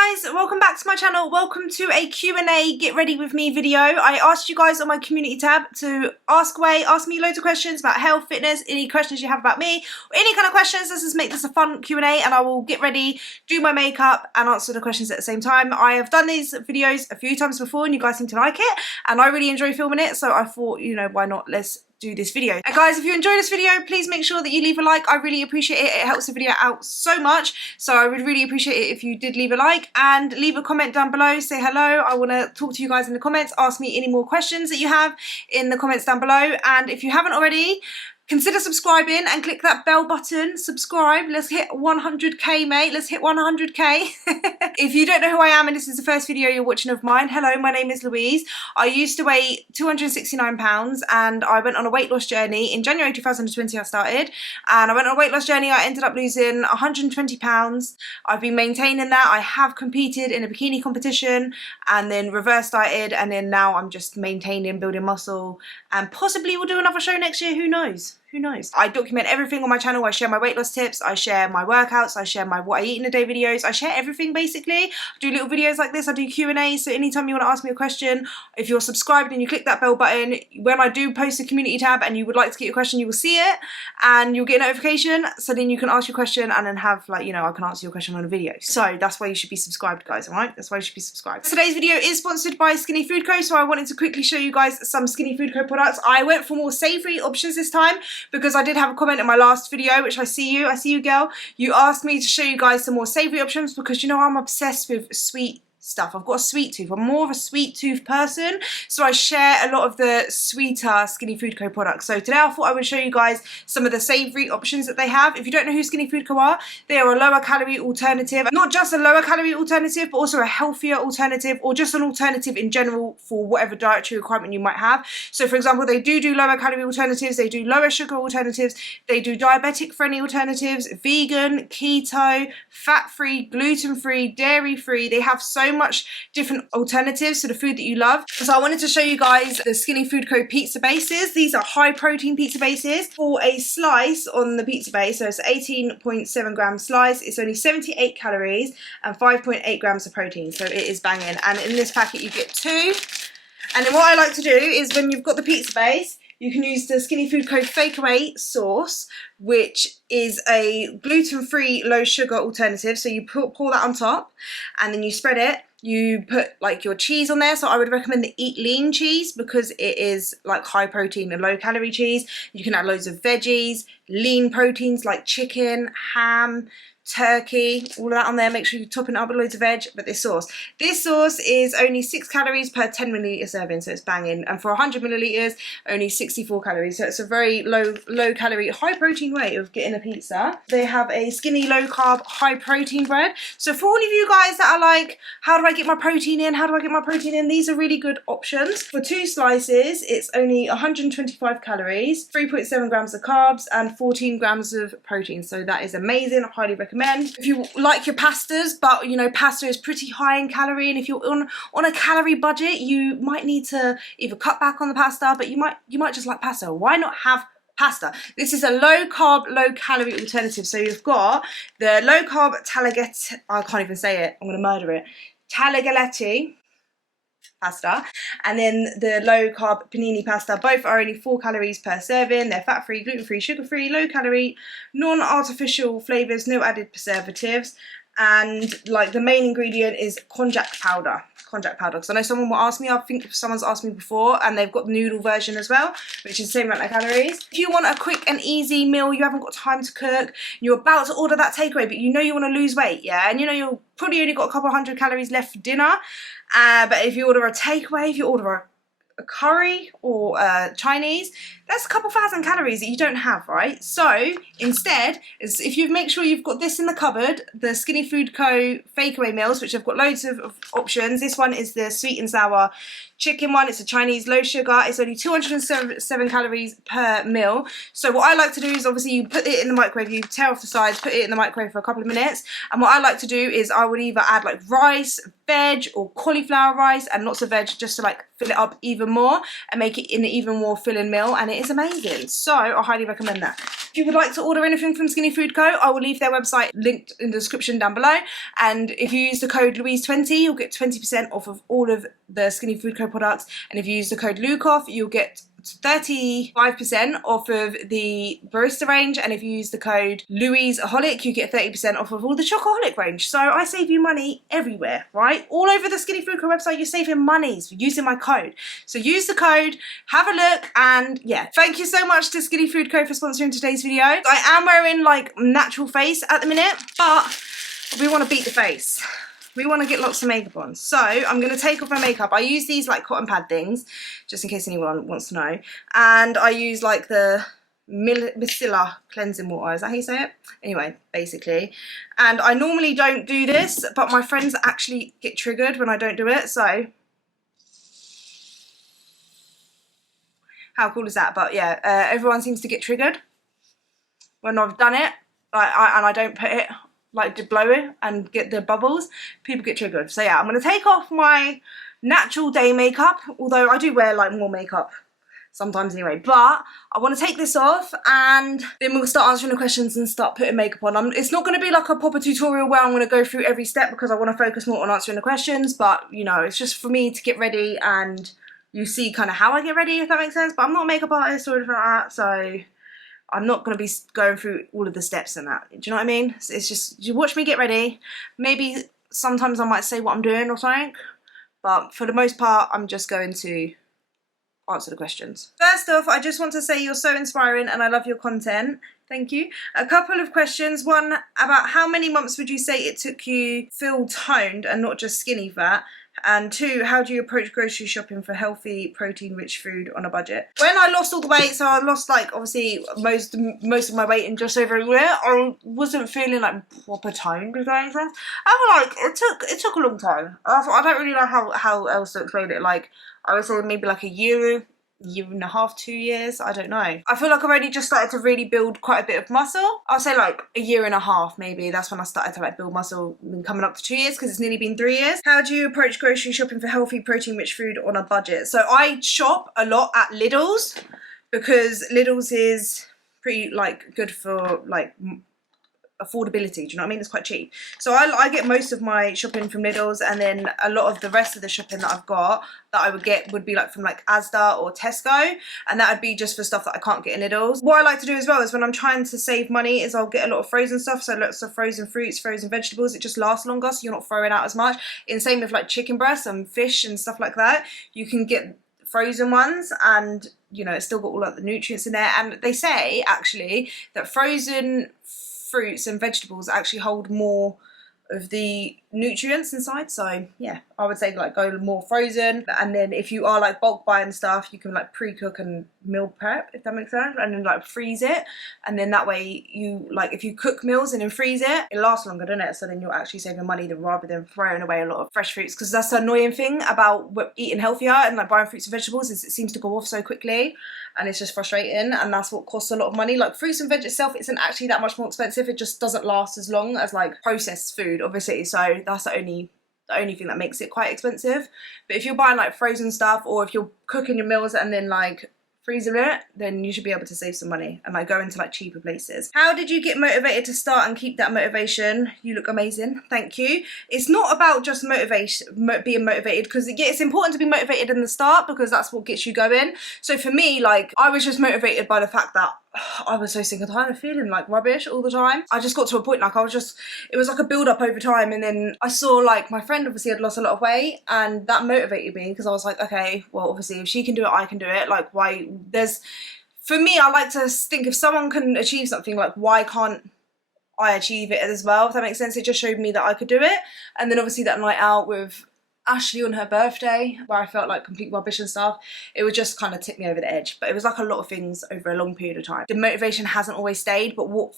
guys, welcome back to my channel. Welcome to a Q&A get ready with me video. I asked you guys on my community tab to ask me loads of questions about health, fitness, any questions you have about me, or any kind of questions. Let's just make this a fun Q&A and I will get ready, do my makeup and answer the questions at the same time. I have done these videos a few times before and you guys seem to like it and I really enjoy filming it, so I thought, you know, why not, let's do this video. And guys, if you enjoy this video, please make sure that you leave a like. I really appreciate it. It helps the video out so much, so I would really appreciate it if you did leave a like and leave a comment down below. Say hello. I want to talk to you guys in the comments. Ask me any more questions that you have in the comments down below, and if you haven't already, consider subscribing and click that bell button. Subscribe. Let's hit 100k, mate. Let's hit 100k. If you don't know who I am and this is the first video you're watching of mine, hello, my name is Louise. I used to weigh 269 pounds and I went on a weight loss journey. In January 2020 I started, and I went on a weight loss journey. I ended up losing 120 pounds. I've been maintaining that. I have competed in a bikini competition and then reverse dieted, and then now I'm just maintaining, building muscle, and possibly we'll do another show next year. Who knows? Who knows? I document everything on my channel. I share my weight loss tips, I share my workouts, I share my what I eat in a day videos, I share everything basically. I do little videos like this, I do Q&As, so anytime you want to ask me a question, if you're subscribed and you click that bell button, when I do post a community tab and you would like to get your question, you will see it and you'll get a notification, so then you can ask your question and then have, like, you know, I can answer your question on a video. So that's why you should be subscribed, guys, alright? That's why you should be subscribed. Today's video is sponsored by Skinny Food Co, so I wanted to quickly show you guys some Skinny Food Co products. I went for more savoury options this time because I did have a comment in my last video, which I see you girl. You asked me to show you guys some more savoury options because, you know, I'm obsessed with sweet stuff. I've got a sweet tooth. I'm more of a sweet tooth person, so I share a lot of the sweeter Skinny Food Co products. So today I thought I would show you guys some of the savoury options that they have. If you don't know who Skinny Food Co are, they are a lower calorie alternative. Not just a lower calorie alternative, but also a healthier alternative, or just an alternative in general for whatever dietary requirement you might have. So for example, they do lower calorie alternatives, they do lower sugar alternatives, they do diabetic friendly alternatives, vegan, keto, fat free, gluten free, dairy free. They have so much different alternatives to the food that you love. So I wanted to show you guys the Skinny Food Co pizza bases. These are high protein pizza bases. For a slice on the pizza base, so it's an 18.7 gram slice, it's only 78 calories and 5.8 grams of protein, so it is banging. And in this packet you get two. And then what I like to do is, when you've got the pizza base, you can use the Skinny Food Co Fakeaway sauce, which is a gluten-free, low-sugar alternative. So you pour that on top, and then you spread it. You put like your cheese on there. So I would recommend the Eat Lean cheese because it is like high protein and low calorie cheese. You can add loads of veggies, lean proteins like chicken, ham, turkey, all of that on there. Make sure you top it up with loads of veg. But this sauce is only 6 calories per 10 milliliter serving, so it's banging. And for 100 milliliters, only 64 calories. So it's a very low calorie, high protein way of getting a pizza. They have a skinny, low carb, high protein bread. So for all of you guys that are like, how do I get my protein in? How do I get my protein in? These are really good options. For 2 slices, it's only 125 calories, 3.7 grams of carbs, and 14 grams of protein. So that is amazing. I highly recommend. If you like your pastas, but you know, pasta is pretty high in calorie, and if you're on a calorie budget, you might need to either cut back on the pasta, but you might just like pasta. Why not have pasta? This is a low carb, low calorie alternative. So you've got the low carb tagliatelle, I can't even say it, I'm gonna murder it, tagliatelle pasta, and then the low carb panini pasta. Both are only 4 calories per serving. They're fat free, gluten free, sugar free, low calorie, non-artificial flavors, no added preservatives, and like the main ingredient is konjac powder. Because I know someone will ask me, I think someone's asked me before, and they've got the noodle version as well, which is the same amount of calories. If you want a quick and easy meal, you haven't got time to cook, you're about to order that takeaway, but you know you want to lose weight, yeah, and you know you've probably only got a couple hundred calories left for dinner, but if you order a takeaway, if you order a curry or Chinese, that's a couple thousand calories that you don't have, right? So instead, if you make sure you've got this in the cupboard, the Skinny Food Co Fakeaway meals, which have got loads of options. This one is the sweet and sour chicken one. It's a Chinese low sugar. It's only 207 calories per meal. So what I like to do is, obviously you put it in the microwave, you tear off the sides, put it in the microwave for a couple of minutes. And what I like to do is I would either add like rice, veg, or cauliflower rice and lots of veg, just to like fill it up even more and make it an even more filling meal, and it is amazing. So I highly recommend that. If you would like to order anything from Skinny Food Co, I will leave their website linked in the description down below. And if you use the code Louise20, you'll get 20% off of all of the Skinny Food Co products. And if you use the code LUKOFF, you'll get 35% off of the barista range, and if you use the code LouiseAholic, you get 30% off of all the Chocoholic range. So I save you money everywhere, right? All over the Skinny Food Co website, you're saving money using my code. So use the code, have a look, and yeah. Thank you so much to Skinny Food Co for sponsoring today's video. I am wearing like natural face at the minute, but we want to beat the face. We want to get lots of makeup on. So I'm going to take off my makeup. I use these like cotton pad things, just in case anyone wants to know. And I use like the micellar cleansing water. Is that how you say it? Anyway, basically. And I normally don't do this, but my friends actually get triggered when I don't do it. So how cool is that? But yeah, everyone seems to get triggered when I've done it. And I don't put it, like to blow it and get the bubbles, people get triggered. So yeah, I'm going to take off my natural day makeup, although I do wear like more makeup sometimes anyway, but I want to take this off and then we'll start answering the questions and start putting makeup on. It's not going to be like a proper tutorial where I'm going to go through every step because I want to focus more on answering the questions, but you know, it's just for me to get ready and you see kind of how I get ready, if that makes sense. But I'm not a makeup artist or anything like that, so I'm not going to be going through all of the steps and that. Do you know what I mean? It's just, you watch me get ready. Maybe sometimes I might say what I'm doing or something. But for the most part, I'm just going to answer the questions. First off, I just want to say you're so inspiring and I love your content. Thank you. A couple of questions. One, about how many months would you say it took you to feel toned and not just skinny fat? And two, how do you approach grocery shopping for healthy, protein-rich food on a budget? When I lost all the weight, so I lost like obviously most of my weight in just over a year, I wasn't feeling like proper toned, does that make sense? I feel like it took a long time. I don't really know how else to explain it. Like I would say maybe like a year and a half, 2 years, I don't know. I feel like I've only just started to really build quite a bit of muscle. I'll say like a year and a half maybe. That's when I started to like build muscle, coming up to 2 years because it's nearly been 3 years. How do you approach grocery shopping for healthy, protein-rich food on a budget? So I shop a lot at Lidl's because Lidl's is pretty like good for like affordability, do you know what I mean? It's quite cheap. So I get most of my shopping from Lidl's, and then a lot of the rest of the shopping that I've got that I would get would be like from like Asda or Tesco, and that would be just for stuff that I can't get in Lidl's. What I like to do as well is when I'm trying to save money is I'll get a lot of frozen stuff, so lots of frozen fruits, frozen vegetables. It just lasts longer, so you're not throwing out as much. And same with like chicken breasts and fish and stuff like that. You can get frozen ones and you know it's still got all like the nutrients in there, and they say actually that frozen fruits and vegetables actually hold more of the nutrients inside. So yeah, I would say like go more frozen, and then if you are like bulk buying stuff, you can like pre-cook and meal prep, if that makes sense, and then like freeze it, and then that way you like if you cook meals and then freeze it, it lasts longer, doesn't it? So then you're actually saving money rather than throwing away a lot of fresh fruits, because that's the annoying thing about eating healthier and like buying fruits and vegetables is it seems to go off so quickly and it's just frustrating, and that's what costs a lot of money. Like fruits and veg itself isn't actually that much more expensive, it just doesn't last as long as like processed food obviously, so that's the only thing that makes it quite expensive. But if you're buying like frozen stuff, or if you're cooking your meals and then like freezing it, then you should be able to save some money and like go into like cheaper places. How did you get motivated to start and keep that motivation? You look amazing, thank you. It's not about just motivation, being motivated, because it's important to be motivated in the start because that's what gets you going. So for me, like I was just motivated by the fact that I was so sick and tired of feeling like rubbish all the time. I just got to a point like it was like a build up over time, and then I saw like my friend obviously had lost a lot of weight, and that motivated me because I was like, okay, well obviously if she can do it, I can do it. Like for me, I like to think if someone can achieve something, like why can't I achieve it as well, if that makes sense. It just showed me that I could do it. And then obviously that night out with Ashley on her birthday, where I felt like complete rubbish and stuff, it would just kind of tip me over the edge. But it was like a lot of things over a long period of time. The motivation hasn't always stayed, but what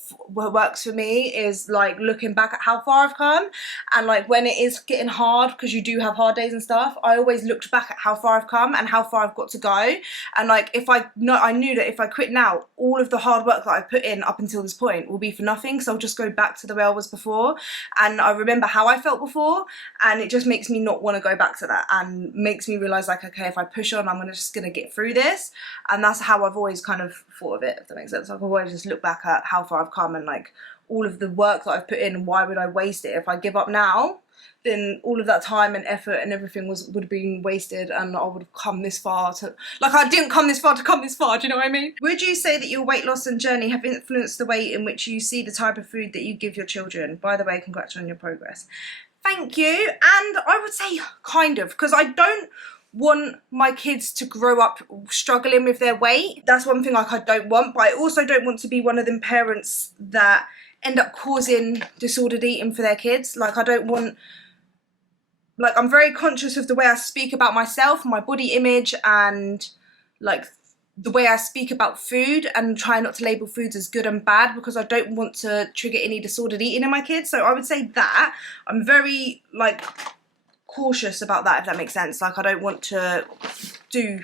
works for me is like looking back at how far I've come, and like when it is getting hard, because you do have hard days and stuff, I always looked back at how far I've come and how far I've got to go. And like I knew that if I quit now, all of the hard work that I put in up until this point will be for nothing, so I'll just go back to the way I was before. And I remember how I felt before, and it just makes me not want to go back to that, and makes me realise like, okay, if I push on, I'm just gonna get through this. And that's how I've always kind of thought of it, if that makes sense. I've always just looked back at how far I've come and like all of the work that I've put in. Why would I waste it? If I give up now, then all of that time and effort and everything would have been wasted, and I would have come this far to, like, I didn't come this far to come this far, do you know what I mean? Would you say that your weight loss and journey have influenced the way in which you see the type of food that you give your children? By the way, congrats on your progress. Thank you. And I would say kind of, because I don't want my kids to grow up struggling with their weight. That's one thing like I don't want, but I also don't want to be one of them parents that end up causing disordered eating for their kids. Like, I don't want, like, I'm very conscious of the way I speak about myself, my body image, and like the way I speak about food, and try not to label foods as good and bad, because I don't want to trigger any disordered eating in my kids. So I would say that I'm very like cautious about that, if that makes sense. Like, I don't want to do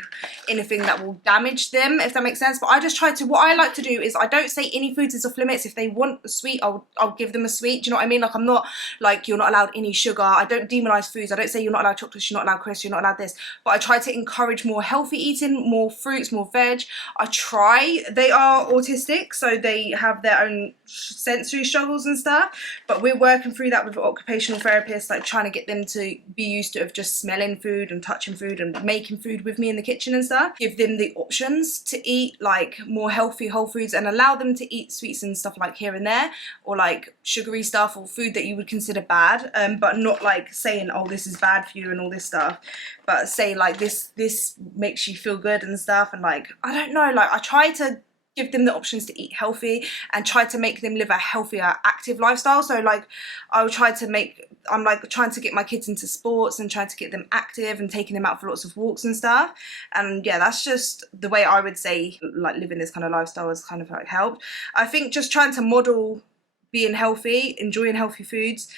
anything that will damage them, if that makes sense. But I just try to, what I like to do is I don't say any foods is off limits. If they want a sweet, I'll give them a sweet. Do you know what I mean? Like, I'm not like, you're not allowed any sugar. I don't demonize foods. I don't say you're not allowed chocolate, you're not allowed crisps, you're not allowed this. But I try to encourage more healthy eating, more fruits, more veg. I try. They are autistic, so they have their own sensory struggles and stuff, but we're working through that with occupational therapists, like trying to get them to be used to of just smelling food and touching food and making food with me in the kitchen and stuff. Give them the options to eat like more healthy whole foods, and allow them to eat sweets and stuff like here and there, or like sugary stuff or food that you would consider bad, but not like saying, oh, this is bad for you and all this stuff, but say like this makes you feel good and stuff. And like, I don't know, like I try to give them the options to eat healthy and try to make them live a healthier, active lifestyle. So like, I would try to make, I'm like trying to get my kids into sports and trying to get them active and taking them out for lots of walks and stuff. And yeah, that's just the way I would say like living this kind of lifestyle has kind of like helped. I think just trying to model being healthy, enjoying healthy foods,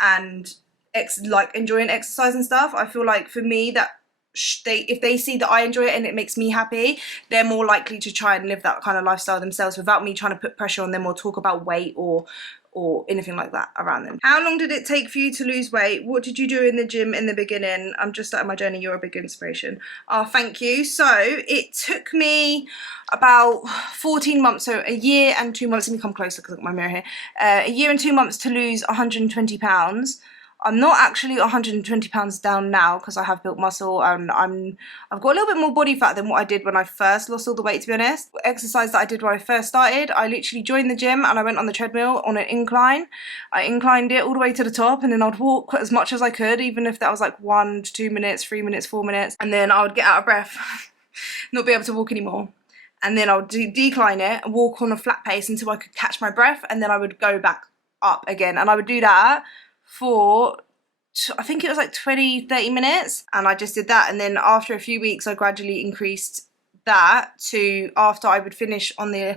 and like enjoying exercise and stuff. I feel like for me that if they see that I enjoy it and it makes me happy, they're more likely to try and live that kind of lifestyle themselves without me trying to put pressure on them or talk about weight or anything like that around them. How long did it take for you to lose weight? What did you do in the gym in the beginning? I'm just starting my journey. You're a big inspiration. Oh, thank you. So it took me about 14 months, so a year and 2 months. Let me come closer because I've got my mirror here. A year and 2 months to lose 120 pounds. I'm not actually 120 pounds down now because I have built muscle, and I've got a little bit more body fat than what I did when I first lost all the weight, to be honest. Exercise that I did when I first started, I literally joined the gym and I went on the treadmill on an incline. I inclined it all the way to the top, and then I'd walk as much as I could, even if that was like 1 to 2 minutes, 3 minutes, 4 minutes, and then I would get out of breath, not be able to walk anymore. And then I would decline it and walk on a flat pace until I could catch my breath, and then I would go back up again. And I would do that for, I think it was like 20-30 minutes, and I just did that. And then after a few weeks I gradually increased that to, after I would finish on the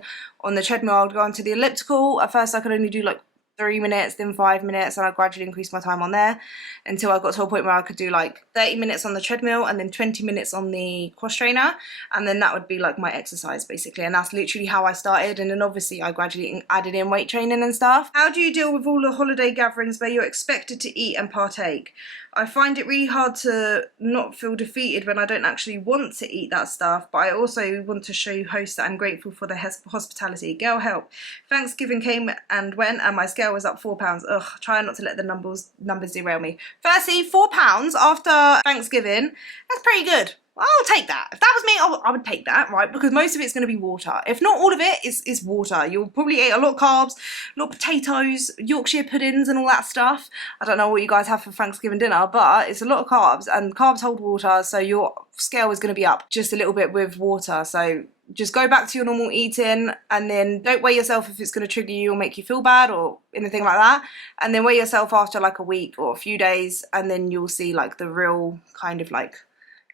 treadmill, I would go onto the elliptical. At first I could only do like 3 minutes, then 5 minutes, and I gradually increased my time on there until I got to a point where I could do like 30 minutes on the treadmill and then 20 minutes on the cross trainer, and then that would be like my exercise basically. And that's literally how I started. And then obviously I gradually added in weight training and stuff. How do you deal with all the holiday gatherings where you're expected to eat and partake? I find it really hard to not feel defeated when I don't actually want to eat that stuff, but I also want to show hosts that I'm grateful for their hospitality. Girl, help. Thanksgiving came and went and my scale was up 4 pounds. Ugh, try not to let the numbers derail me. Firstly, 4 pounds after Thanksgiving, that's pretty good. I'll take that. If that was me, I would take that, right? Because most of it's going to be water. If not all of it is water. You'll probably eat a lot of carbs, a lot of potatoes, Yorkshire puddings and all that stuff. I don't know what you guys have for Thanksgiving dinner, but it's a lot of carbs, and carbs hold water, so your scale is going to be up just a little bit with water. So just go back to your normal eating, and then don't weigh yourself if it's going to trigger you or make you feel bad or anything like that. And then weigh yourself after like a week or a few days, and then you'll see like the real kind of like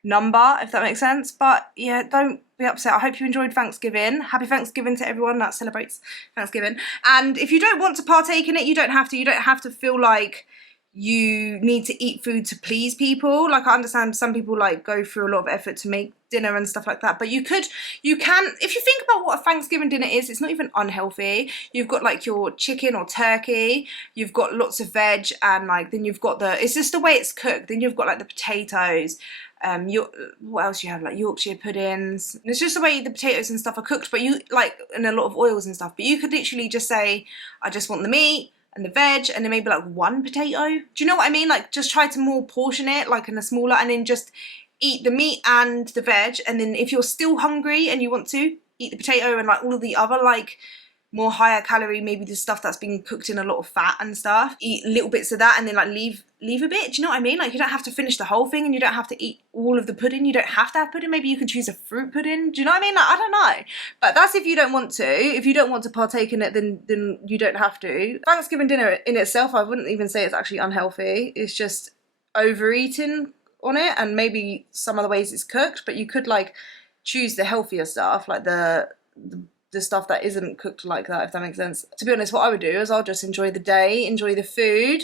number, if that makes sense. But yeah, don't be upset. I hope you enjoyed Thanksgiving. Happy Thanksgiving to everyone that celebrates Thanksgiving. And if you don't want to partake in it, you don't have to. You don't have to feel like you need to eat food to please people. Like, I understand some people like go through a lot of effort to make dinner and stuff like that. But you can, if you think about what a Thanksgiving dinner is, it's not even unhealthy. You've got like your chicken or turkey, you've got lots of veg, and like then you've got it's just the way it's cooked. Then you've got like the potatoes, what else you have, like Yorkshire puddings. And it's just the way the potatoes and stuff are cooked, but you like, and a lot of oils and stuff. But you could literally just say, I just want the meat and the veg, and then maybe like one potato. Do you know what I mean? Like just try to more portion it like in a smaller, and then just eat the meat and the veg. And then if you're still hungry and you want to, eat the potato and like all of the other like more higher calorie, maybe the stuff that's been cooked in a lot of fat and stuff. Eat little bits of that, and then like leave a bit. Do you know what I mean? Like you don't have to finish the whole thing, and you don't have to eat all of the pudding. You don't have to have pudding. Maybe you can choose a fruit pudding. Do you know what I mean? Like I don't know, but that's if you don't want to. If you don't want to partake in it, then you don't have to. Thanksgiving dinner in itself, I wouldn't even say it's actually unhealthy. It's just overeating on it, and maybe some of the ways it's cooked. But you could like choose the healthier stuff, like the stuff that isn't cooked like that, if that makes sense. To be honest, what I would do is I'll just enjoy the day, enjoy the food,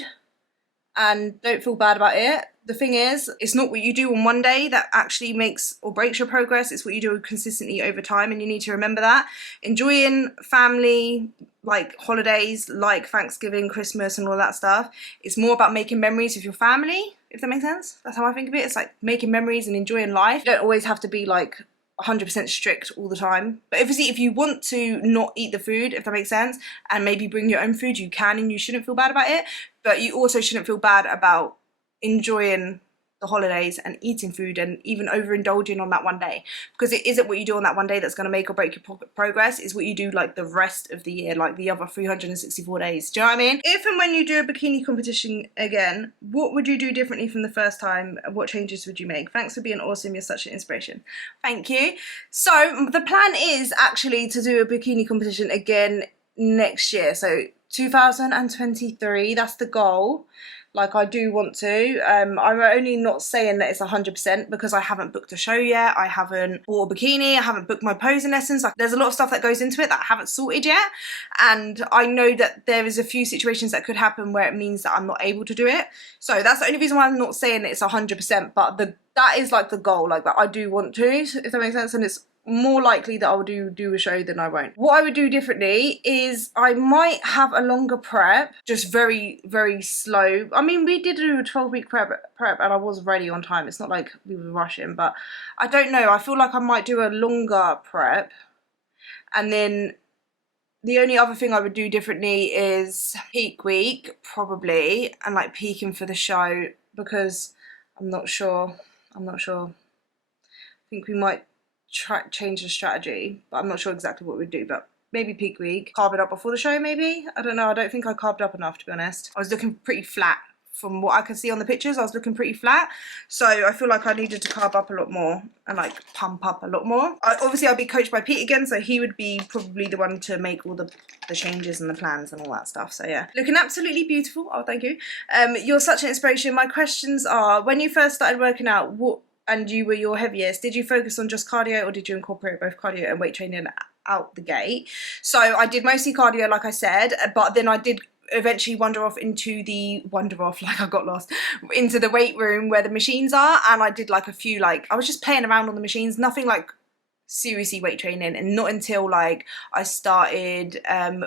and don't feel bad about it. The thing is, it's not what you do on one day that actually makes or breaks your progress. It's what you do consistently over time, and you need to remember that. Enjoying family, like holidays, like Thanksgiving, Christmas, and all that stuff. It's more about making memories with your family, if that makes sense. That's how I think of it. It's like making memories and enjoying life. You don't always have to be like 100% strict all the time, but obviously if you want to not eat the food, if that makes sense, and maybe bring your own food, you can, and you shouldn't feel bad about it. But you also shouldn't feel bad about enjoying the holidays and eating food and even overindulging on that one day, because it isn't what you do on that one day that's going to make or break your progress. It's what you do like the rest of the year, like the other 364 days. Do you know what I mean? If and when you do a bikini competition again, what would you do differently from the first time? What changes would you make? Thanks for being awesome. You're such an inspiration. Thank you. So the plan is actually to do a bikini competition again next year, so 2023. That's the goal. Like I do want to. I'm only not saying that it's 100% because I haven't booked a show yet. I haven't bought a bikini. I haven't booked my posing lessons. Like there's a lot of stuff that goes into it that I haven't sorted yet. And I know that there is a few situations that could happen where it means that I'm not able to do it. So that's the only reason why I'm not saying it's 100%. But that is like the goal. Like that I do want to, if that makes sense. And it's more likely that I'll do a show than I won't. What I would do differently is I might have a longer prep, just very, very slow. I mean, we did do a 12-week prep and I was ready on time. It's not like we were rushing, but I don't know. I feel like I might do a longer prep. And then the only other thing I would do differently is peak week, probably, and like peaking for the show, because I'm not sure. I think we might change the strategy, but I'm not sure exactly what we'd do. But maybe peak week, carb it up before the show, maybe. I don't know. I don't think I carbed up enough, to be honest. I was looking pretty flat from what I could see on the pictures. I was looking pretty flat, so I feel like I needed to carb up a lot more and like pump up a lot more. Obviously I'll be coached by Pete again, so he would be probably the one to make all the changes and the plans and all that stuff. So yeah, looking absolutely beautiful. Oh, thank you. You're such an inspiration. My questions are, when you first started working out, and you were your heaviest, did you focus on just cardio, or did you incorporate both cardio and weight training out the gate? So I did mostly cardio, like I said, but then I did eventually wander off into the weight room where the machines are, and I did like a few, like I was just playing around on the machines, nothing like seriously weight training. And not until like I started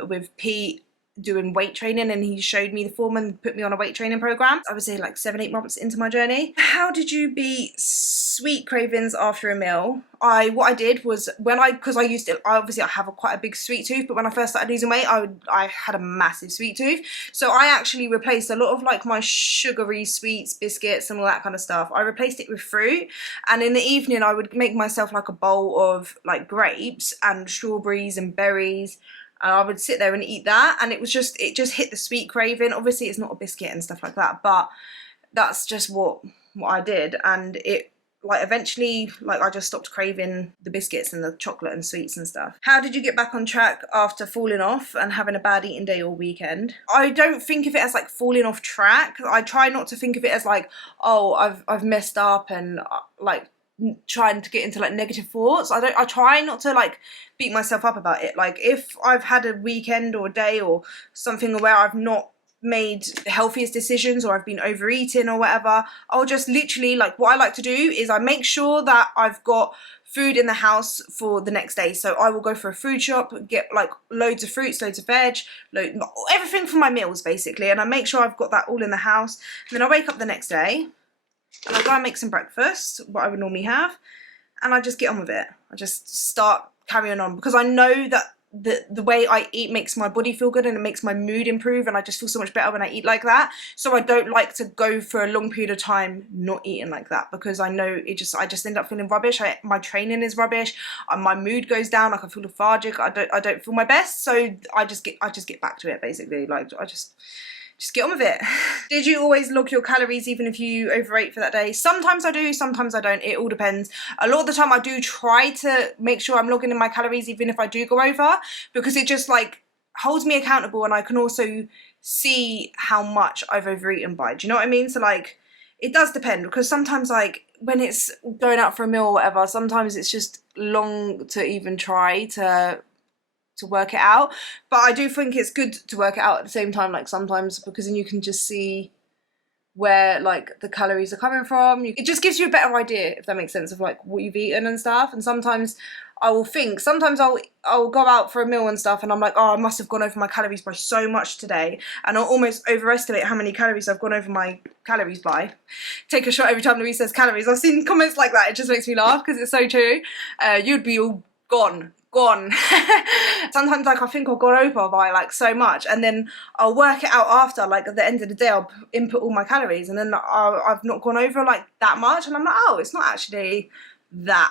with Pete doing weight training, and he showed me the form and put me on a weight training program. I would say like 7-8 months into my journey. How did you beat sweet cravings after a meal? What I did was, because I used to, obviously I have quite a big sweet tooth, but when I first started losing weight, I had a massive sweet tooth. So I actually replaced a lot of like my sugary sweets, biscuits and all that kind of stuff. I replaced it with fruit, and in the evening I would make myself like a bowl of like grapes and strawberries and berries, and I would sit there and eat that, and it just hit the sweet craving. Obviously it's not a biscuit and stuff like that, but that's just what I did, and it like eventually like I just stopped craving the biscuits and the chocolate and sweets and stuff. How did you get back on track after falling off and having a bad eating day all weekend? I don't think of it as like falling off track. I try not to think of it as like, oh, I've messed up and like trying to get into like negative thoughts. I try not to like beat myself up about it. Like if I've had a weekend or a day or something where I've not made the healthiest decisions or I've been overeating or whatever, I'll just literally, like, what I like to do is I make sure that I've got food in the house for the next day. So I will go for a food shop, get like loads of fruits, loads of veg, everything for my meals basically, and I make sure I've got that all in the house. And then I wake up the next day and I go and make some breakfast, what I would normally have, and I just get on with it. I just start carrying on, because I know that the way I eat makes my body feel good and it makes my mood improve, and I just feel so much better when I eat like that. So I don't like to go for a long period of time not eating like that, because I know I just end up feeling rubbish. My training is rubbish, my mood goes down, like I feel lethargic, I don't feel my best. So I just get back to it basically. Like I just get on with it. Did you always log your calories even if you overate for that day? Sometimes I do, sometimes I don't. It all depends. A lot of the time I do try to make sure I'm logging in my calories even if I do go over, because it just like holds me accountable, and I can also see how much I've overeaten by. Do you know what I mean? So like, it does depend, because sometimes like when it's going out for a meal or whatever, sometimes it's just long to even try to work it out. But I do think it's good to work it out at the same time, like sometimes, because then you can just see where like the calories are coming from. It just gives you a better idea, if that makes sense, of like what you've eaten and stuff. And sometimes I will think, sometimes I'll go out for a meal and stuff and I'm like, oh, I must have gone over my calories by so much today, and I'll almost overestimate how many calories I've gone over my calories by. Take a shot every time Louise says calories. I've seen comments like that. It just makes me laugh because it's so true. You'd be all gone. Sometimes like I think I've gone over by like so much, and then I'll work it out after, like at the end of the day I'll input all my calories, and then I've not gone over like that much, and I'm like, oh, it's not actually that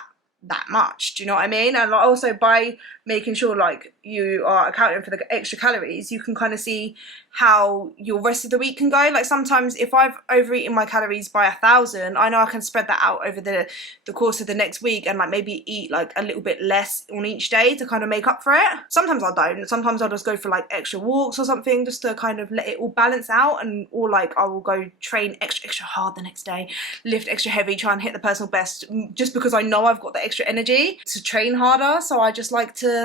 much. Do you know what I mean? And also by making sure like you are accounting for the extra calories, you can kind of see how your rest of the week can go. Like sometimes if I've overeaten my calories by 1,000, I know I can spread that out over the course of the next week, and like maybe eat like a little bit less on each day to kind of make up for it. Sometimes I don't. Sometimes I'll just go for like extra walks or something, just to kind of let it all balance out. And or like I will go train extra hard the next day, lift extra heavy, try and hit the personal best, just because I know I've got the extra energy to train harder. So I just like to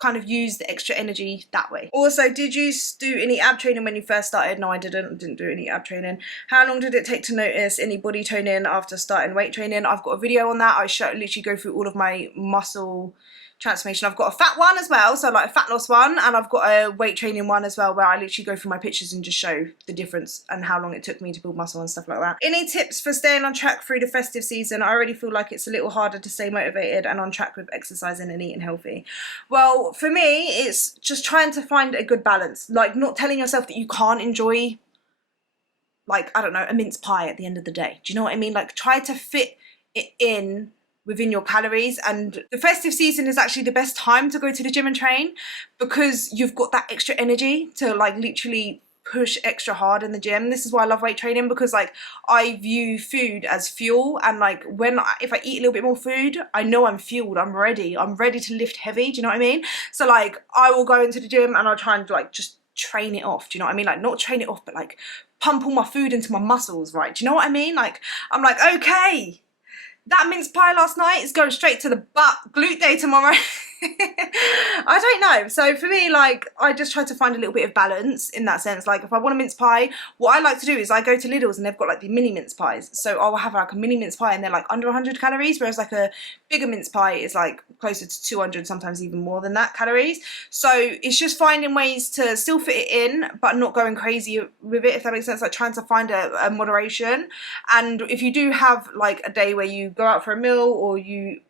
kind of use the extra energy that way. Also, did you do any ab training when you first started? No, I didn't do any ab training. How long did it take to notice any body toning after starting weight training? I've got a video on that. I literally go through all of my muscle transformation. I've got a fat one as well, so like a fat loss one, and I've got a weight training one as well, where I literally go through my pictures and just show the difference and how long it took me to build muscle and stuff like that. Any tips for staying on track through the festive season? I already feel like it's a little harder to stay motivated and on track with exercising and eating healthy. Well, for me, it's just trying to find a good balance, like not telling yourself that you can't enjoy, like, I don't know, a mince pie at the end of the day. Do you know what I mean? Like, try to fit it in within your calories. And the festive season is actually the best time to go to the gym and train, because you've got that extra energy to like literally push extra hard in the gym. This is why I love weight training, because like I view food as fuel, and like if I eat a little bit more food, I know I'm fueled, I'm ready to lift heavy. Do you know what I mean? So like I will go into the gym and I'll try and like just train it off. Do you know what I mean? Like not train it off, but like pump all my food into my muscles, right? Do you know what I mean? Like I'm like, okay, that mince pie last night is going straight to the butt. Glute day tomorrow. I don't know. So for me, like, I just try to find a little bit of balance in that sense. Like if I want a mince pie, what I like to do is I go to Lidl's and they've got like the mini mince pies. So I'll have like a mini mince pie and they're like under 100 calories, whereas like a bigger mince pie is like closer to 200, sometimes even more than that calories. So it's just finding ways to still fit it in, but not going crazy with it, if that makes sense. Like trying to find a moderation. And if you do have like a day where you go out for a meal or you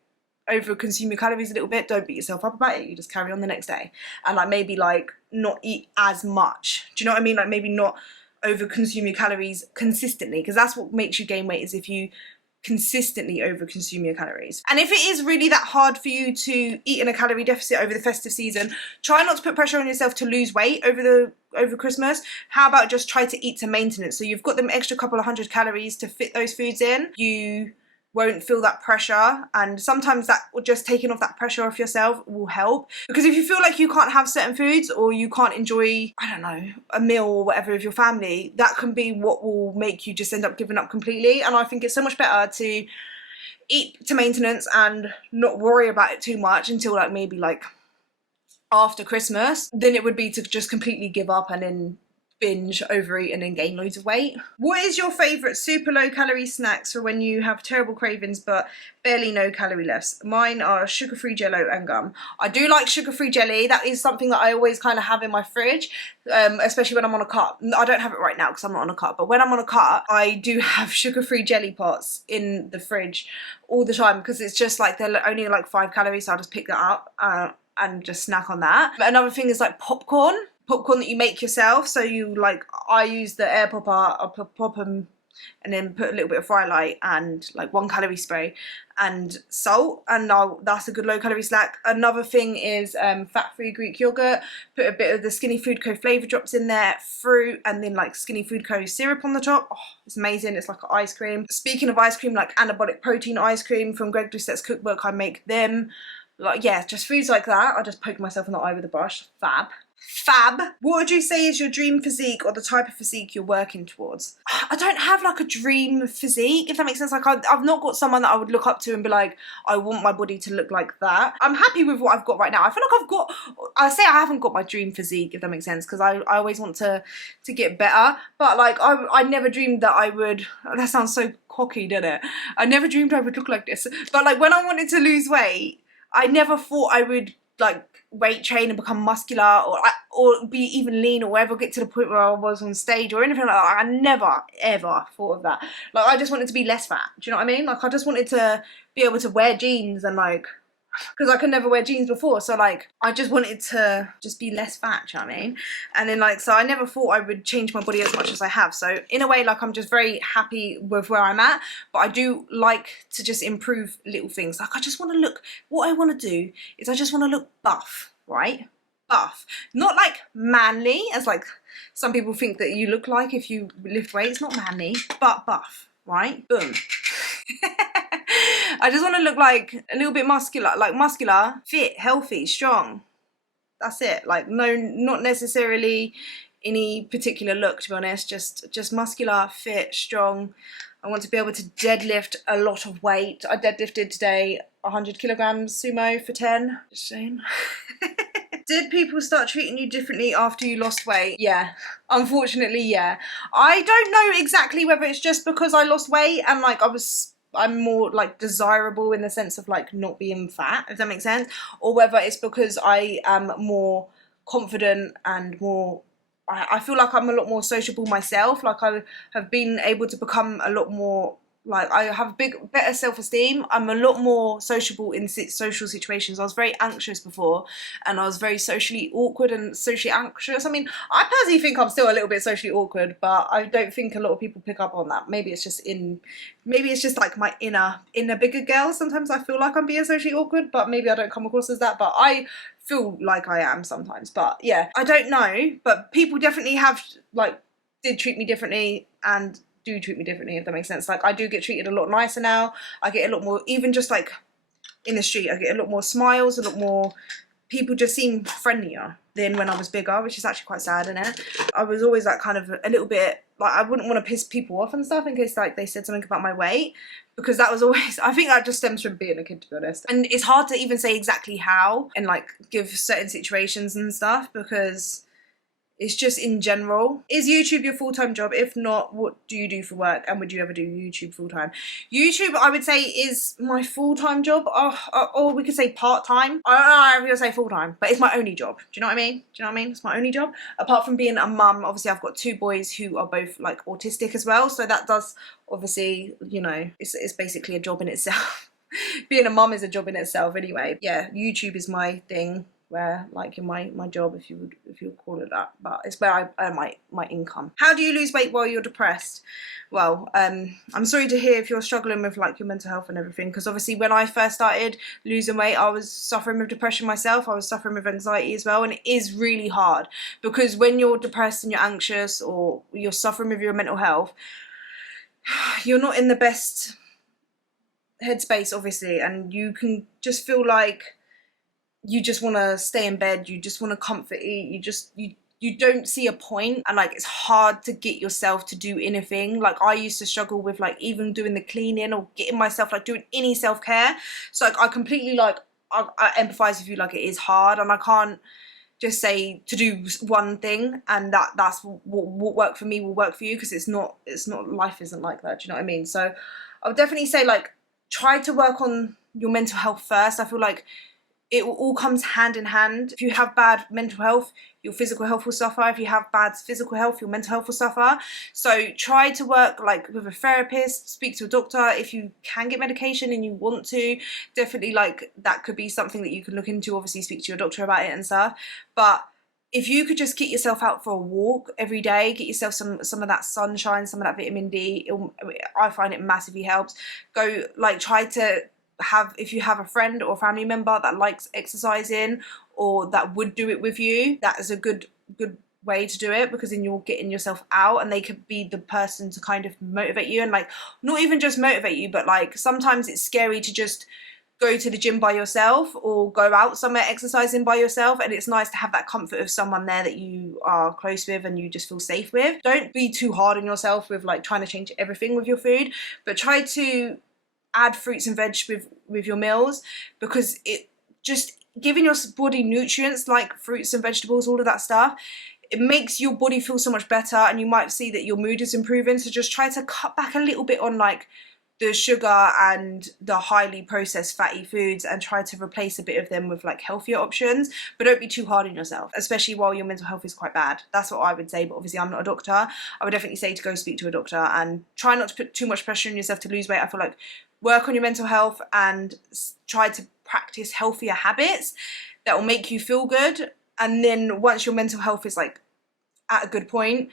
over consume your calories a little bit, don't beat yourself up about it. You just carry on the next day and like maybe like not eat as much. Do you know what I mean? Like maybe not over consume your calories consistently, because that's what makes you gain weight, is if you consistently over consume your calories. And if it is really that hard for you to eat in a calorie deficit over the festive season, try not to put pressure on yourself to lose weight over Christmas. How about just try to eat to maintenance? So you've got them extra couple of 100 calories to fit those foods in. You won't feel that pressure, and sometimes that just taking off that pressure off yourself will help, because if you feel like you can't have certain foods or you can't enjoy, I don't know, a meal or whatever with your family, that can be what will make you just end up giving up completely. And I think it's so much better to eat to maintenance and not worry about it too much until like maybe like after Christmas than it would be to just completely give up and then binge, overeat and then gain loads of weight. What is your favourite super low calorie snacks for when you have terrible cravings but barely no calorie left? Mine are sugar-free Jello and gum. I do like sugar-free jelly. That is something that I always kind of have in my fridge, especially when I'm on a cut. I don't have it right now because I'm not on a cut, but when I'm on a cut, I do have sugar-free jelly pots in the fridge all the time because it's just like they're only like 5 calories, so I'll just pick that up and just snack on that. But another thing is like popcorn that you make yourself. So you like, I use the air popper, I'll pop them and then put a little bit of fry light and like 1 calorie spray and salt, and that's a good low calorie snack. Another thing is fat-free Greek yogurt. Put a bit of the Skinny Food Co flavour drops in there, fruit, and then like Skinny Food Co syrup on the top. Oh, it's amazing. It's like an ice cream. Speaking of ice cream, like anabolic protein ice cream from Greg Doucette's cookbook, I make them. Like, yeah, just foods like that. I just poke myself in the eye with a brush. Fab. What would you say is your dream physique or the type of physique you're working towards? I don't have like a dream physique, if that makes sense. Like I've not got someone that I would look up to and be like, I want my body to look like that. I'm happy with what I've got right now. I feel like I say I haven't got my dream physique, if that makes sense, because I always want to get better. But like I never dreamed that I would, that sounds so cocky, doesn't it? I never dreamed I would look like this. But like when I wanted to lose weight, I never thought I would like weight train and become muscular or be even lean or ever get to the point where I was on stage or anything like that. I never ever thought of that. Like I just wanted to be less fat. Do you know what I mean? Like I just wanted to be able to wear jeans and like, because I could never wear jeans before, so like I just wanted to just be less fat, do you know what I mean? And then like, so I never thought I would change my body as much as I have. So in a way, like I'm just very happy with where I'm at, but I do like to just improve little things. Like I just want to look, what I want to do is I just want to look buff, right? Buff, not like manly as like some people think that you look like if you lift weights. Not manly, but buff, right? Boom. I just want to look like a little bit muscular, like muscular, fit, healthy, strong. That's it. Like no, not necessarily any particular look, to be honest. Just muscular, fit, strong. I want to be able to deadlift a lot of weight. I deadlifted today 100 kilograms sumo for 10. Just saying. Did people start treating you differently after you lost weight? Yeah, unfortunately, yeah. I don't know exactly whether it's just because I lost weight and like I'm more like desirable in the sense of like not being fat, if that makes sense, or whether it's because I am more confident and more, I feel like I'm a lot more sociable myself. Like I have been able to become a lot more, like I have better self-esteem. I'm a lot more sociable in social situations. I was very anxious before and I was very socially awkward and socially anxious. I mean, I personally think I'm still a little bit socially awkward, but I don't think a lot of people pick up on that. Maybe it's just like my inner bigger girl. Sometimes I feel like I'm being socially awkward, but maybe I don't come across as that, but I feel like I am sometimes. But yeah, I don't know, but people definitely have like did treat me differently and do treat me differently, if that makes sense. Like I do get treated a lot nicer now. I get a lot more, even just like in the street, I get a lot more smiles, a lot more, people just seem friendlier than when I was bigger, which is actually quite sad, isn't it? I was always like kind of a little bit, like I wouldn't want to piss people off and stuff in case like they said something about my weight, because that was always, I think that just stems from being a kid, to be honest. And it's hard to even say exactly how and like give certain situations and stuff because it's just in general. Is YouTube your full-time job? If not, what do you do for work? And would you ever do YouTube full-time? YouTube, I would say, is my full-time job. Or we could say part-time. I don't know, I'm going to say full-time. But it's my only job. Do you know what I mean? Do you know what I mean? It's my only job. Apart from being a mum, obviously I've got 2 boys who are both like autistic as well. So that does, obviously, you know, it's basically a job in itself. Being a mum is a job in itself anyway. Yeah, YouTube is my thing. Where like in my job, if you would call it that, but it's where I earn my income. How do you lose weight while you're depressed? Well, I'm sorry to hear if you're struggling with like your mental health and everything, because obviously when I first started losing weight, I was suffering with depression myself. I was suffering with anxiety as well, and it is really hard because when you're depressed and you're anxious or you're suffering with your mental health, you're not in the best headspace, obviously, and you can just feel like you just want to stay in bed, you just want to comfort eat, you don't see a point, and like it's hard to get yourself to do anything. Like I used to struggle with like even doing the cleaning or getting myself like doing any self-care. So like I completely like I empathize with you, like it is hard, and I can't just say to do one thing, and that's what work for me will work for you, because it's not life isn't like that. Do you know what I mean? So I would definitely say, like, try to work on your mental health first. I feel like it all comes hand in hand. If you have bad mental health, your physical health will suffer. If you have bad physical health, your mental health will suffer. So try to work like with a therapist, speak to a doctor. If you can get medication and you want to, definitely, like, that could be something that you can look into. Obviously speak to your doctor about it and stuff. But if you could just get yourself out for a walk every day, get yourself some of that sunshine, some of that vitamin D, I find it massively helps. Go, like, try to have, if you have a friend or family member that likes exercising or that would do it with you, that is a good way to do it, because then you're getting yourself out, and they could be the person to kind of motivate you. And, like, not even just motivate you, but, like, sometimes it's scary to just go to the gym by yourself or go out somewhere exercising by yourself, and it's nice to have that comfort of someone there that you are close with and you just feel safe with. Don't be too hard on yourself with, like, trying to change everything with your food, but try to add fruits and veg with your meals, because it just giving your body nutrients like fruits and vegetables, all of that stuff, it makes your body feel so much better, and you might see that your mood is improving. So just try to cut back a little bit on, like, the sugar and the highly processed fatty foods, and try to replace a bit of them with, like, healthier options. But don't be too hard on yourself, especially while your mental health is quite bad. That's what I would say, but obviously I'm not a doctor. I would definitely say to go speak to a doctor, and try not to put too much pressure on yourself to lose weight. I feel like work on your mental health and try to practice healthier habits that will make you feel good. And then once your mental health is, like, at a good point,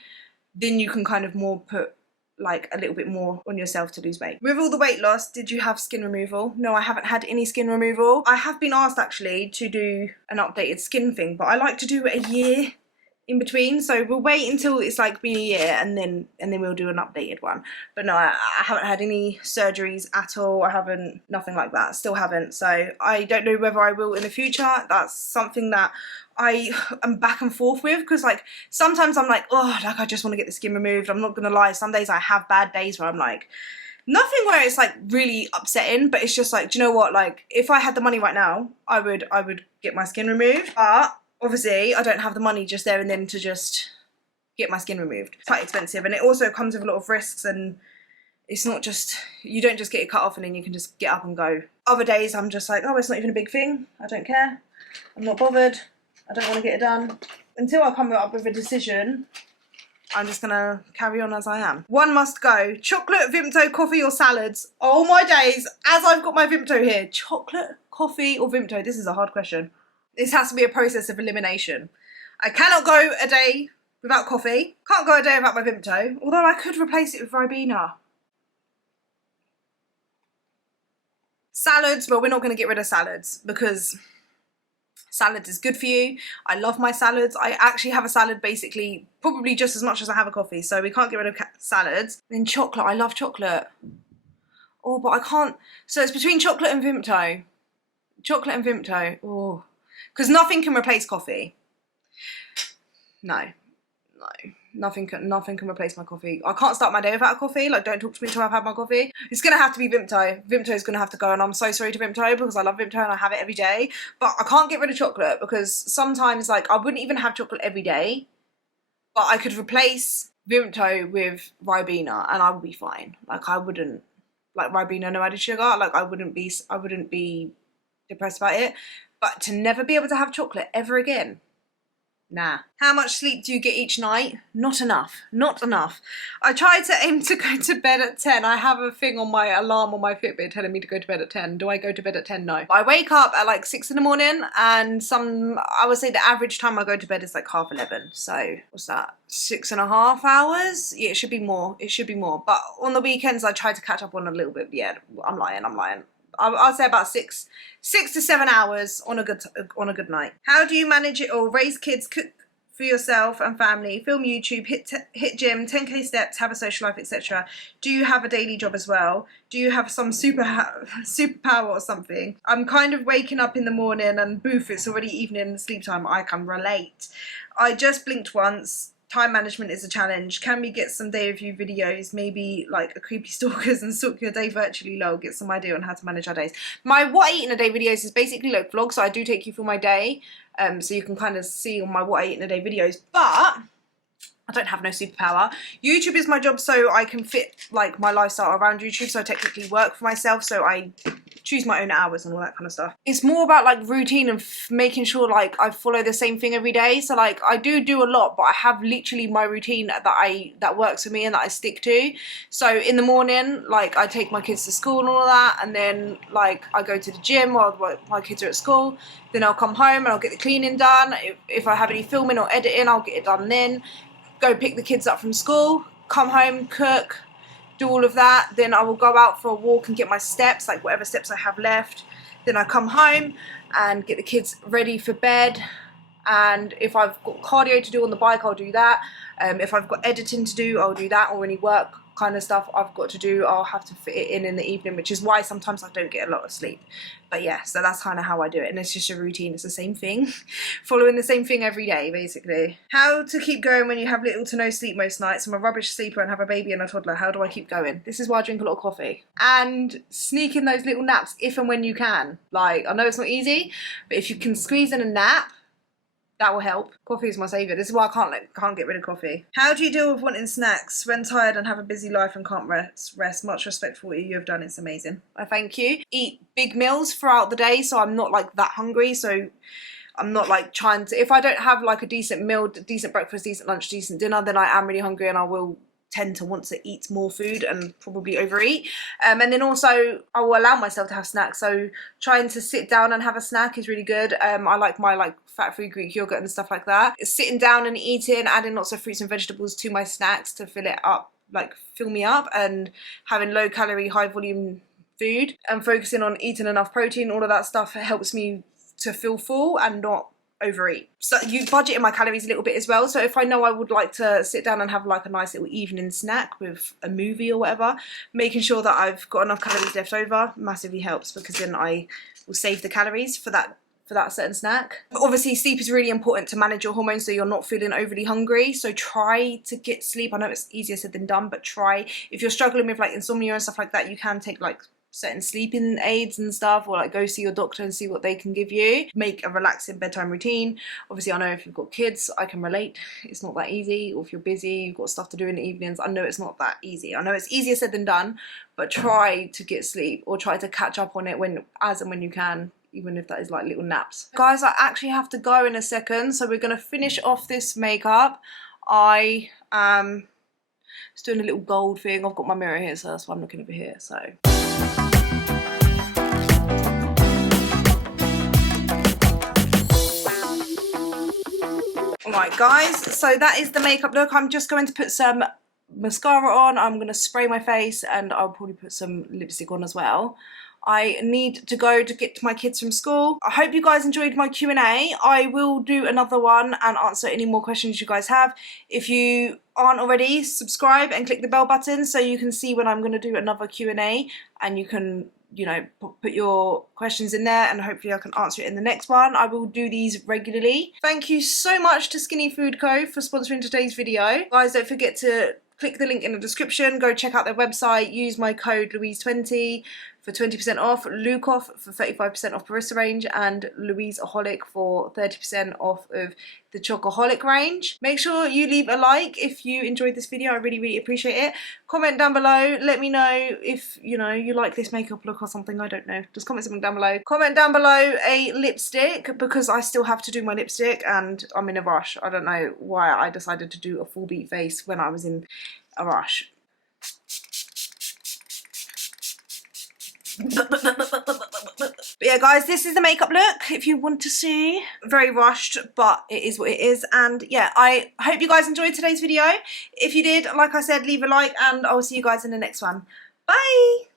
then you can kind of more put, like, a little bit more on yourself to lose weight. With all the weight loss, did you have skin removal? No, I haven't had any skin removal. I have been asked actually to do an updated skin thing, but I like to do a year in between, so we'll wait until it's, like, been a year, and then we'll do an updated one. But no, I haven't had any surgeries at all. I haven't, nothing like that, still haven't. So I don't know whether I will in the future. That's something that I am back and forth with, because, like, sometimes I'm like, oh, like, I just want to get the skin removed. I'm not gonna lie, some days I have bad days where I'm like, nothing where it's, like, really upsetting, but it's just like, do you know what, like, if I had the money right now, I would get my skin removed. But obviously I don't have the money just there and then to just get my skin removed. It's quite expensive, and it also comes with a lot of risks, and it's not just, you don't just get it cut off and then you can just get up and go. Other days I'm just like, oh, it's not even a big thing, I don't care, I'm not bothered, I don't want to get it done. Until I come up with a decision, I'm just gonna carry on as I am. One must go. Chocolate, Vimto, coffee or salads? Oh my days, as I've got my Vimto here. Chocolate, coffee or Vimto? This is a hard question. This has to be a process of elimination. I cannot go a day without coffee. Can't go a day without my Vimto, although I could replace it with Ribena. Salads, well, we're not going to get rid of salads, because salads is good for you. I love my salads. I actually have a salad basically probably just as much as I have a coffee, so we can't get rid of salads. Then chocolate, I love chocolate. Oh, but I can't, so it's between chocolate and Vimto. Chocolate and Vimto, oh. Because nothing can replace coffee. No, nothing can replace my coffee. I can't start my day without a coffee. Like, don't talk to me until I've had my coffee. It's gonna have to be Vimto. Vimto is gonna have to go, and I'm so sorry to Vimto, because I love Vimto and I have it every day. But I can't get rid of chocolate, because sometimes, like, I wouldn't even have chocolate every day, but I could replace Vimto with Ribena and I would be fine. Like, I wouldn't, like, Ribena no added sugar, like, I wouldn't be depressed about it. But to never be able to have chocolate ever again, nah. How much sleep do you get each night? Not enough, not enough. I try to aim to go to bed at 10. I have a thing on my alarm on my Fitbit telling me to go to bed at 10. Do I go to bed at 10? No. I wake up at like 6 in the morning, and I would say the average time I go to bed is like 11:30. So what's that? 6.5 hours? Yeah, it should be more. It should be more. But on the weekends, I try to catch up on a little bit. Yeah, I'm lying. I'll say about 6 to 7 hours on a good night. How do you manage it all? Raise kids, cook for yourself and family, film YouTube, hit gym, 10k steps, have a social life, etc. Do you have a daily job as well? Do you have some superpower or something? I'm kind of waking up in the morning and boof, it's already evening and sleep time. I can relate. I just blinked once. Time management is a challenge. Can we get some day review videos, maybe like a creepy stalkers and stalk your day virtually? Lol, get some idea on how to manage our days. My what I eat in a day videos is basically like vlogs, so I do take you through my day. so you can kind of see on my what I eat in a day videos. But I don't have no superpower. YouTube is my job, so I can fit like my lifestyle around YouTube, so I technically work for myself, so I choose my own hours and all that kind of stuff. It's more about like routine and making sure like I follow the same thing every day. So like I do a lot, but I have literally my routine that works for me and that I stick to. So in the morning, like I take my kids to school and all of that, and then like I go to the gym while my kids are at school. Then I'll come home and I'll get the cleaning done. If I have any filming or editing, I'll get it done then. Go pick the kids up from school, come home, cook, do all of that. Then I will go out for a walk and get my steps, like whatever steps I have left. Then I come home and get the kids ready for bed. And if I've got cardio to do on the bike, I'll do that. If I've got editing to do, I'll do that, or any work kind of stuff I've got to do, I'll have to fit it in the evening, which is why sometimes I don't get a lot of sleep. But yeah, so that's kind of how I do it, and it's just a routine. It's the same thing, following the same thing every day, basically. How to keep going when you have little to no sleep most nights. I'm a rubbish sleeper and have a baby and a toddler. How do I keep going? This is why I drink a lot of coffee. And sneak in those little naps if and when you can. Like, I know it's not easy, but if you can squeeze in a nap, that will help. Coffee is my saviour. This is why I can't get rid of coffee. How do you deal with wanting snacks when tired and have a busy life and can't rest? Much respect for what you have done. It's amazing. I thank you. Eat big meals throughout the day, so I'm not like that hungry. So I'm not like trying to, if I don't have like a decent meal, decent breakfast, decent lunch, decent dinner, then I am really hungry and I will tend to want to eat more food and probably overeat. And then also I will allow myself to have snacks, so trying to sit down and have a snack is really good. I like my fat-free Greek yogurt and stuff like that. Sitting down and eating, adding lots of fruits and vegetables to my snacks to fill it up, like fill me up, and having low calorie, high volume food and focusing on eating enough protein, all of that stuff helps me to feel full and not overeat. So you budget in my calories a little bit as well. So if I know I would like to sit down and have like a nice little evening snack with a movie or whatever, making sure that I've got enough calories left over massively helps, because then I will save the calories for that certain snack. But obviously sleep is really important to manage your hormones so you're not feeling overly hungry. So try to get sleep. I know it's easier said than done, but try. If you're struggling with like insomnia and stuff like that, you can take like certain sleeping aids and stuff, or like go see your doctor and see what they can give you. Make a relaxing bedtime routine. Obviously I know if you've got kids, I can relate, it's not that easy. Or if you're busy, you've got stuff to do in the evenings, I know it's not that easy. I know it's easier said than done, but try to get sleep or try to catch up on it as and when you can, even if that is like little naps. Guys, I actually have to go in a second, so we're gonna finish off this makeup. I am just doing a little gold thing. I've got my mirror here, so that's why I'm looking over here. So alright guys, so that is the makeup look. I'm just going to put some mascara on, I'm going to spray my face, and I'll probably put some lipstick on as well. I need to go to get my kids from school. I hope you guys enjoyed my Q&A. I will do another one and answer any more questions you guys have. If you aren't already, subscribe and click the bell button so you can see when I'm going to do another Q&A, and you can, you know, put your questions in there and hopefully I can answer it in the next one. I will do these regularly. Thank you so much to Skinny Food Co for sponsoring today's video. Guys, don't forget to click the link in the description, go check out their website, use my code Louise20 for 20% off, Lukeoff for 35% off Barista range, and Louiseaholic for 30% off of the Chocoholic range. Make sure you leave a like if you enjoyed this video. I really appreciate it. Comment down below, let me know if, you know, you like this makeup look or something, I don't know. Just comment something down below. Comment down below a lipstick, because I still have to do my lipstick and I'm in a rush. I don't know why I decided to do a full beat face when I was in a rush. But yeah guys, this is the makeup look if you want to see. Very rushed, but it is what it is. And yeah, I hope you guys enjoyed today's video. If you did, like I said, leave a like and I'll see you guys in the next one. Bye.